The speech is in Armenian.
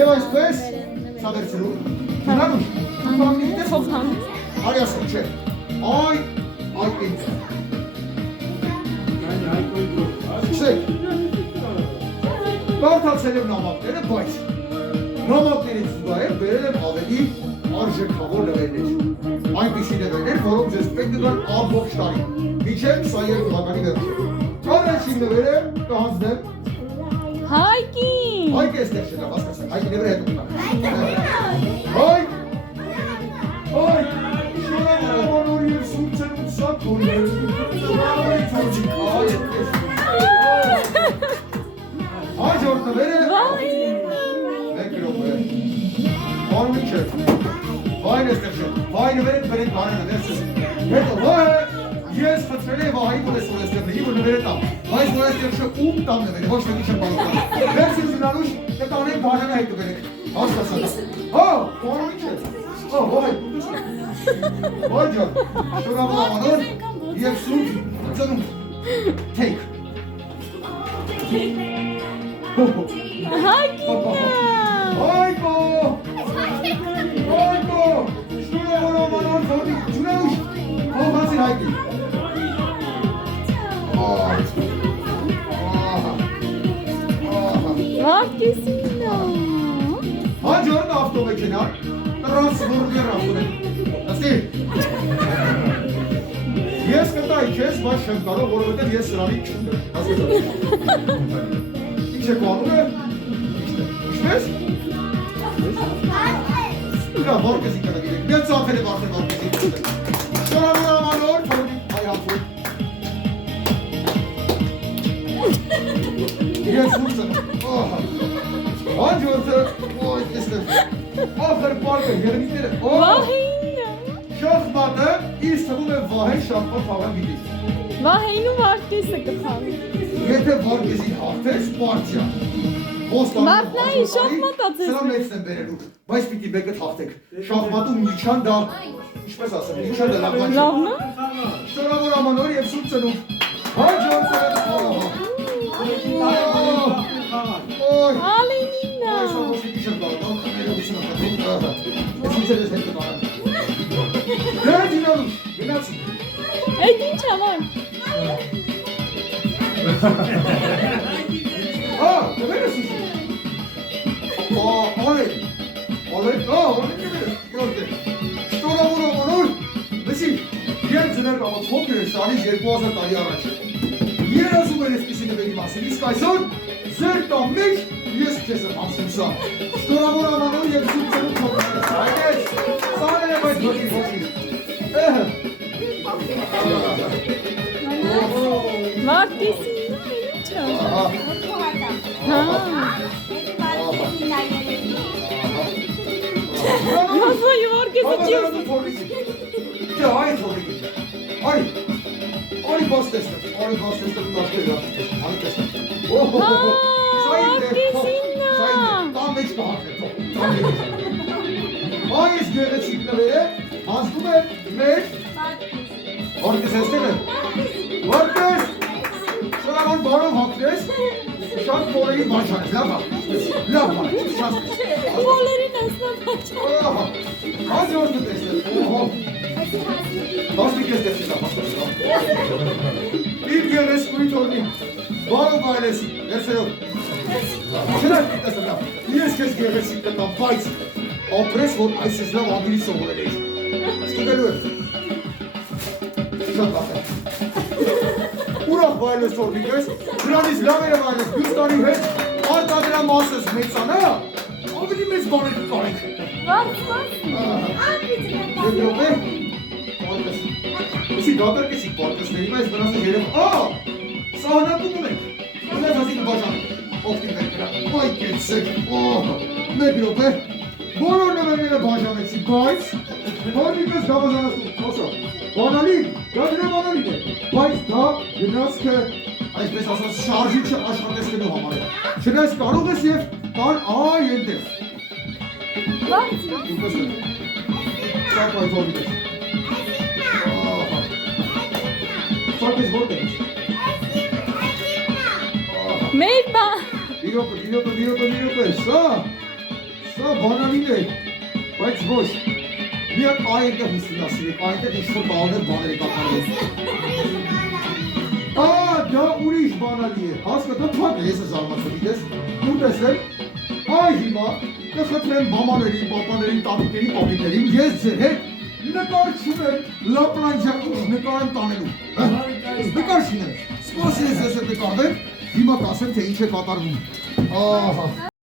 Եվ այսպես, սա վերցրու, հնանուր, Թողան։ արի ասում, չէ, այ ինձ, չեք, բարդացել եմ նամակները, բայց նամակներից զուգահեռ բերել եմ ավելի արժեքավոր նվերներ, այնպիսի նվերներ, որոնք ձեզ պետք կգան ամբողջ տարի, մինչև 22 թվականի վերջը, առաջին նվերը կհանձնեմ Հայկին։ Հայկ էստեղ չէ, հասկացա, Հայկի նվերը հետո կտա։ Հայկ, շնորհավոր և սուրբ ծնունդ սատորներ, շնորհավորի թորջիկ, հաջորդ նվերը, մեկ գրոպ է, բարունի չէ, վայն էստեղ չէ, վայ նվերը կբերենք բարենը, ներսս, հետո վայ, ես խծրել եմ վահայի որ ես որ էստեղ նհի, որ նվերը տամ, բայց որ էստեղ չէ ում տամ նվերը, ոչ մեկի չեմ բարուտամ, ներսս զնանուշ, կտանենք բարենը հետ կբերենք, հասկացան, բարունի չէ, վայ, վայ ջան, շնորհավոր ամանոր և սուրբ ծնունդ, թեյք, Հայկո, շնորհավոր ամանոր թողնի, ջունանուշ, հողացիր Հայկի, Վարկեսինա։ Հաջորդ ավտոմեքենա, տրանսֆորմեր ավտոմեքենա, ասի, ես կտայի քեզ, բայց չեմ կարող, որովհետև ես սրանի չունեմ, հասկացա, ինչ է կանում է, ինչպես, Իրա վարկեսի կնագիրեք, մեծ ծանքեր է վարդեր վարկեսի, շնորհավոր ամանոր, թողնի, այ հապուր, ես ուրծը, հաջորդը, ոյ, եստեղ, ախր պարկը, երմիկները, Վահեինը։ շախմատը իս թվում է վահեն շախմատ խաղան գիտի։ Վահեին ու վարկեսը կխաղի։ Եթե վարկեսին հաղթես, պարտիա։ Վարդնայի շախմատա ձեզ։ Սրա մեծն եմ բերելու, բայց պիտի մեկը թաղթեք։ Շախմատում միջան դա, ինչպես ասեմ, միջան դա լավ բան չէ։ Լավն է։ Շնորհավոր ամանոր և սուրբ ծնունդ։ Հաջորդը, Ալենինա։ Այս ամոսիկի չեմ կարող, ներողություն ախատում, ես ինչ ես հետ կտարան։ Դե ջինալուշ, գնացի։ Այդ ինչ համար։ Նվեր ես ուշում։ Արել, նվեր ես, գորդե։ Շնորհավոր ամանոր, լսի, երբ ձներ կամաց հոքր է շարից 2000 տարի առաջ է։ Երազում էր եսպիսի նվերի մասին, իսկ այսօր ձեր տամ մեջ ես քեզ եմ ասում սա։ Շնորհավոր ամանոր և սուրբ ծնունդ հոքրես, այդես, սարել եմ այդ հոքի հոքի։ Վարկեսինա, ինչ է։ Մասվայի վարկեսը չի ուզում։ Դե այ թողիկի, արի բաց տեսնեմ, ու դաշկեր դաշկեր, արի տեսնեմ։ Վարկեսինա։ Տան մեջ կհակներ, այ ես գեղեցիկ նվեր է, հանցքում է մեր, վարկես եստեղ է, վարկես, շնորհավոր բարով հակնես, շատ բոլերի բաչան ես, լավ բան, շատ Բոլորին ասնապաճա։ հաջորդը տեսնել, Դասմիկ ես տեսնիլ ապաստորիքա։ Իմ գեղեցկույի թորնի, բարով այլես, ներսերով։ Չնակ տեսնեմ լավ, ես կեզ գեղեցիկ կտամ, բայց ապրես, որ այս ես լավ անգիրի սովորել էիր։ Ստուգելու եմ։ Շատ լավ է։ Ուրախ բայլես թորնիկ ես, դրանից լավ է բայլես, դուս տարի հետ, արտադրամ ասես մեծանա, ավելի մեծ բաներ կարենք։ Ուսի դատարկեսիք պարկեսների, բայց բնասը երև, սահանակում ունենք, ունես ասի կբաժանենք, ովտին մեր կրա, այ կեցեք, մեկ լոպ է, բոլոր նվերները բաժանեցի, բայց, հորնիկս գավազանասում, խոսո, բանալի, դա դրա բանալին է, բայց դա գնացքը, այսպես ասած, շարժիչը աշխատեսնելու համար է, չնայած կարող ես և կան այ ենտեղ, ինքս եմ, սակ այս հորնիկ ես, Սակ ես որդ ես։ Մեր բա։ Իրոպը, սա։ Սա բանալին է, բայց ոչ։ Մի հատ այնտեղ ուսումնասիրեք, այնտեղ ինչ-որ բաներ կատարվեն։ Դա ուրիշ բանալի է, հասկացա, փակ է, ես զարմացել, գիտես, դու տեսնեմ, այ հիմա, կխտրեմ մամաներին, պապաներին, տատիկներին, պապիկներին, ես ձեր հետ նկար չունեմ, լապլանջակուց նկար եմ տանելու, նկար չունեմ, սպասի ես ես հետ նկարվեմ, հիմա կասեմ, թե ինչ է կատարվում, ահա,